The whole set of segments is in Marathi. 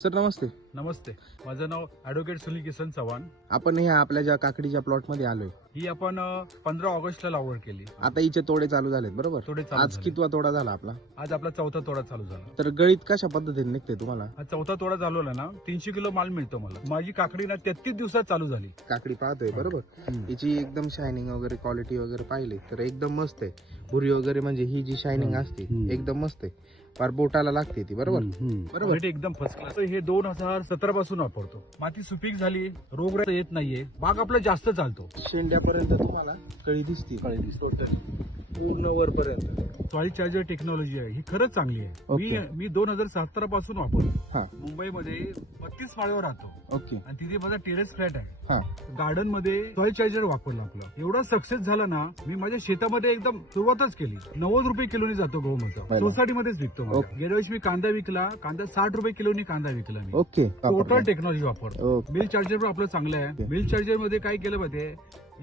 सर नमस्ते. नमस्ते, माझं नाव ॲडव्होकेट सुनील किसन चव्हाण. आपण ह्या आपल्या ज्या काकडीच्या प्लॉट मध्ये आलोय, ही आपण 15 ऑगस्टला लागवड केली. आता हिचे तोडे चालू झालेत बरोबर. तोडे चालू आज झाले. कितवा तोडा झाला आपला? आज आपला चौथा तोडा चालू झाला. तर गळीत कशा पद्धतीने निघते तुम्हाला? हा चौथा तोडा झाला ना, 300 किलो माल मिळतो मला. माझी काकडी ना 33 दिवसात चालू झाली. काकडी पाहतोय बरोबर. हिची एकदम शायनिंग वगैरे क्वालिटी वगैरे पाहिली तर एकदम मस्त आहे. भुरी वगैरे म्हणजे ही जी शायनिंग असते एकदम मस्त आहे. फार बोटाला लागते ती बरोबर. बरोबर. क्वालिटी एकदम फर्स्ट क्लास. हे 2017 पासून वापरतो. माती सुपीक झाली, रोग येत नाहीये, बाग आपला जास्त चालतो. शेंड्यापर्यंत तुम्हाला कळी दिसते. पूर्ण वरपर्यंत सॉइल चार्जर टेक्नॉलॉजी आहे, ही खरंच चांगली आहे. ओके. मी 2017 पासून वापरतो. हा मुंबईमध्ये 32 माळ्यावर राहतो ओके. आणि तिथे माझा टेरेस फ्लॅट आहे. हा गार्डन मध्ये सॉइल चार्जर वापरलं आपलं. एवढा सक्सेस झाला ना, मी माझ्या शेतामध्ये एकदम सुरुवातच केली. 90 रुपये किलोनी जातो गहू माझा. बरं. सोसायटीमध्येच विकतो माझा. ओके. गेल्या वेळेस मी कांदा विकला, कांदा 60 रुपये किलोनी कांदा विकला मी. ओके. टोटल टेक्नॉलॉजी वापरतो. ओके. मिल्क चार्जर पण आपलं चांगलं आहे. ओके. मिल्क चार्जर मध्ये काय केलं माहितीये,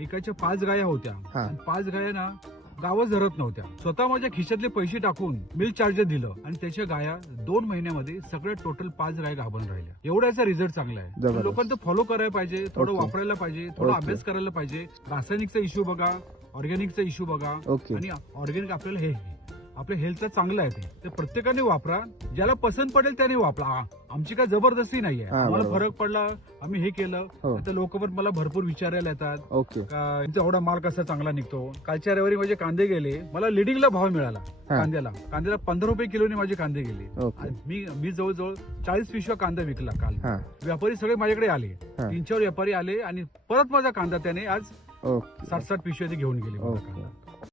एकाच्या 5 गाया होत्या. हा. आणि 5 गाया ना गावच धरत नव्हत्या. स्वतः माझ्या खिशातले पैसे टाकून मिल्क चार्जर दिलं आणि त्याच्या गाया 2 महिन्यामध्ये सगळ्या टोटल 5 गाया गाभण राहिल्या. एवढा याचा रिझल्ट चांगला आहे. जबरदस्त. लोकांना फॉलो करायला पाहिजे, थोडं ओके. वापरायला पाहिजे, थोडा ओके. अभ्यास करायला पाहिजे. रासायनिकचा इश्यू बघा, ऑर्गॅनिकचा इश्यू बघा. ओके. आणि ऑर्गॅनिक आपल्याला हे आपल्या हेल्थचा चांगला आहे ते प्रत्येकाने वापरा. ज्याला पसंत पडेल त्याने वापरा. आमची काय जबरदस्ती नाहीये. हा, आम्हाला बरोबर. फरक पडला, आम्ही हे केलं. हो. आता लोक पण मला भरपूर विचारायला येतात ओके. का यांचा एवढा माल कसा चांगला निघतो. कालच्या रविवारी माझे कांदे गेले, मला लिडिंगला भाव मिळाला. हा. कांद्याला 15 रुपये किलोने माझे कांदे गेले. ओके. आणि मी जवळजवळ 40 पिशव्या कांदा विकला काल. हा व्यापारी सगळे माझ्याकडे आले. हा. 3-4 व्यापारी आले आणि परत माझा कांदा त्याने आज ओके. 60 पिशव्या ते घेऊन गेले माझा ओके. कांदा.